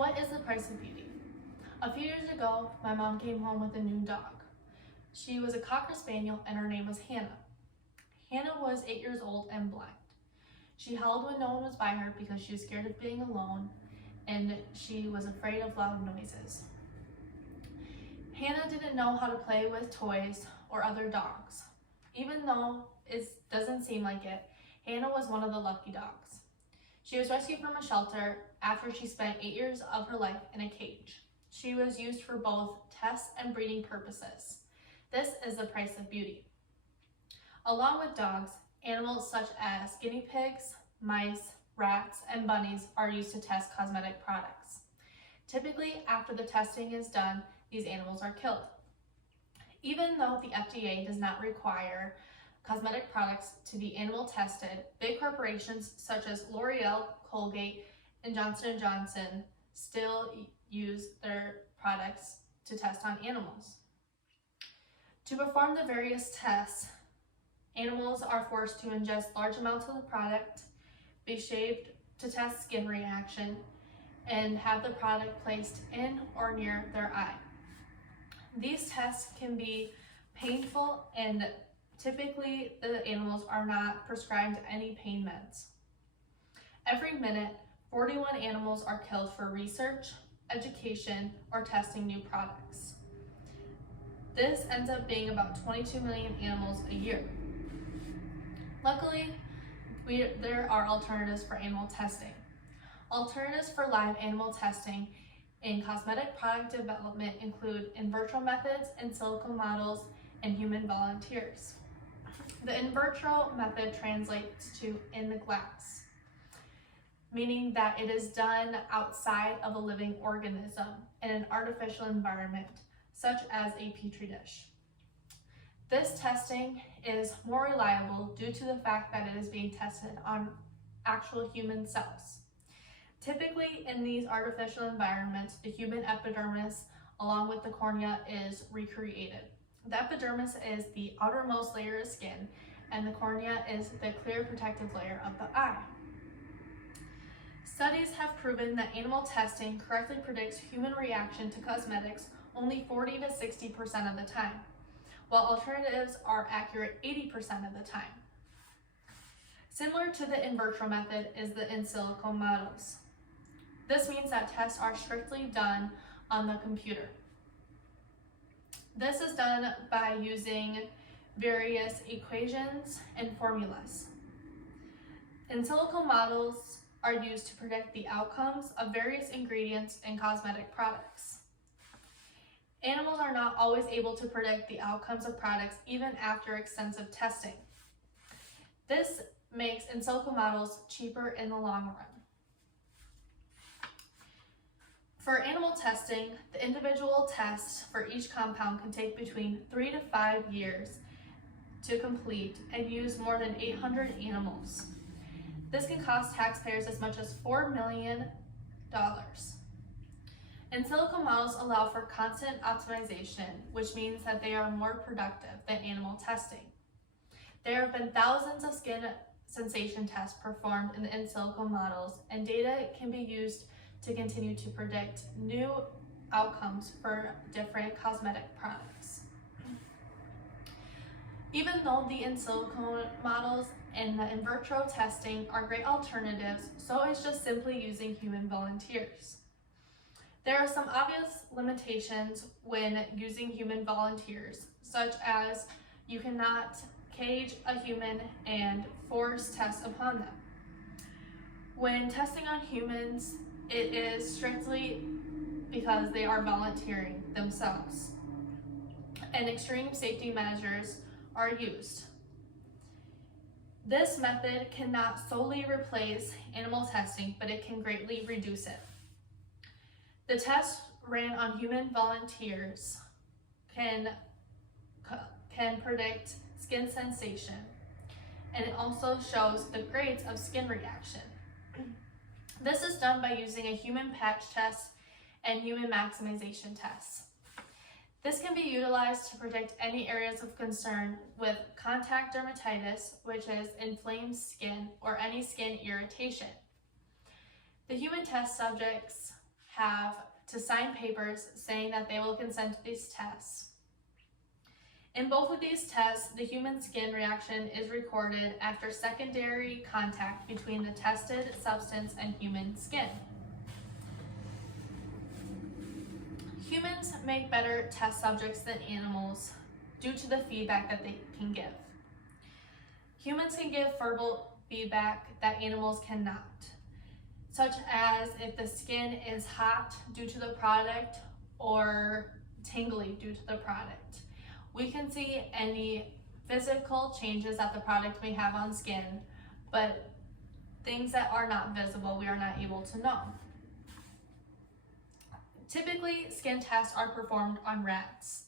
What is the price of beauty? A few years ago, my mom came home with a new dog. She was a Cocker Spaniel and her name was Hannah. Hannah was 8 years old and blind. She howled when no one was by her because she was scared of being alone and she was afraid of loud noises. Hannah didn't know how to play with toys or other dogs. Even though it doesn't seem like it, Hannah was one of the lucky dogs. She was rescued from a shelter after she spent 8 years of her life in a cage. She was used for both test and breeding purposes. This is the price of beauty. Along with dogs, animals such as guinea pigs, mice, rats, and bunnies are used to test cosmetic products. Typically, after the testing is done, these animals are killed. Even though the FDA does not require cosmetic products to be animal tested, big corporations such as L'Oreal, Colgate, and Johnson & Johnson still use their products to test on animals. To perform the various tests, animals are forced to ingest large amounts of the product, be shaved to test skin reaction, and have the product placed in or near their eye. These tests can be painful and typically the animals are not prescribed any pain meds. Every minute, 41 animals are killed for research, education, or testing new products. This ends up being about 22 million animals a year. Luckily, there are alternatives for animal testing. Alternatives for live animal testing in cosmetic product development include in vitro methods, in silico models, and human volunteers. The in vitro method translates to in the glass, meaning that it is done outside of a living organism in an artificial environment, such as a petri dish. This testing is more reliable due to the fact that it is being tested on actual human cells. Typically, in these artificial environments, the human epidermis, along with the cornea, is recreated. The epidermis is the outermost layer of skin, and the cornea is the clear protective layer of the eye. Studies have proven that animal testing correctly predicts human reaction to cosmetics only 40 to 60% of the time, while alternatives are accurate 80% of the time. Similar to the in vitro method is the in silico models. This means that tests are strictly done on the computer. This is done by using various equations and formulas. In silico models are used to predict the outcomes of various ingredients in cosmetic products. Animals are not always able to predict the outcomes of products even after extensive testing. This makes in silico models cheaper in the long run. For animal testing, the individual tests for each compound can take between 3 to 5 years to complete and use more than 800 animals. This can cost taxpayers as much as $4 million. In silico models allow for constant optimization, which means that they are more productive than animal testing. There have been thousands of skin sensation tests performed in the in silico models, and data can be used to continue to predict new outcomes for different cosmetic products. Even though the in silico models and the in vitro testing are great alternatives, so is just simply using human volunteers. There are some obvious limitations when using human volunteers, such as you cannot cage a human and force tests upon them. When testing on humans, it is strictly because they are volunteering themselves, and extreme safety measures are used. This method cannot solely replace animal testing, but it can greatly reduce it. The test ran on human volunteers can predict skin sensation, and it also shows the grades of skin reaction. This is done by using a human patch test and human maximization tests. This can be utilized to predict any areas of concern with contact dermatitis, which is inflamed skin, or any skin irritation. The human test subjects have to sign papers saying that they will consent to these tests. In both of these tests, the human skin reaction is recorded after secondary contact between the tested substance and human skin. Humans make better test subjects than animals due to the feedback that they can give. Humans can give verbal feedback that animals cannot, such as if the skin is hot due to the product or tingly due to the product. We can see any physical changes that the product may have on skin, but things that are not visible, we are not able to know. Typically, skin tests are performed on rats.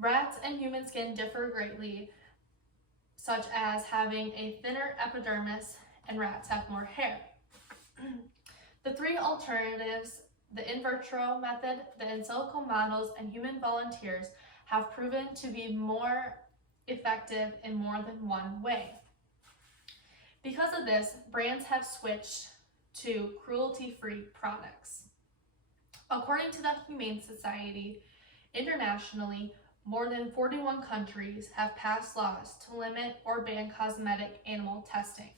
Rats and human skin differ greatly, such as having a thinner epidermis, and rats have more hair. The three alternatives, the in vitro method, the in silico models, and human volunteers, have proven to be more effective in more than one way. Because of this, brands have switched to cruelty-free products. According to the Humane Society, internationally, more than 41 countries have passed laws to limit or ban cosmetic animal testing.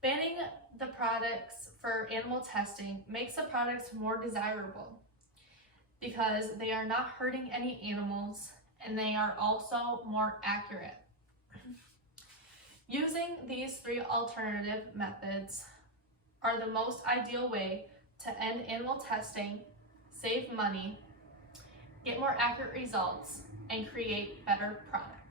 Banning the products for animal testing makes the products more desirable because they are not hurting any animals and they are also more accurate. Using these three alternative methods are the most ideal way to end animal testing, save money, get more accurate results, and create better products.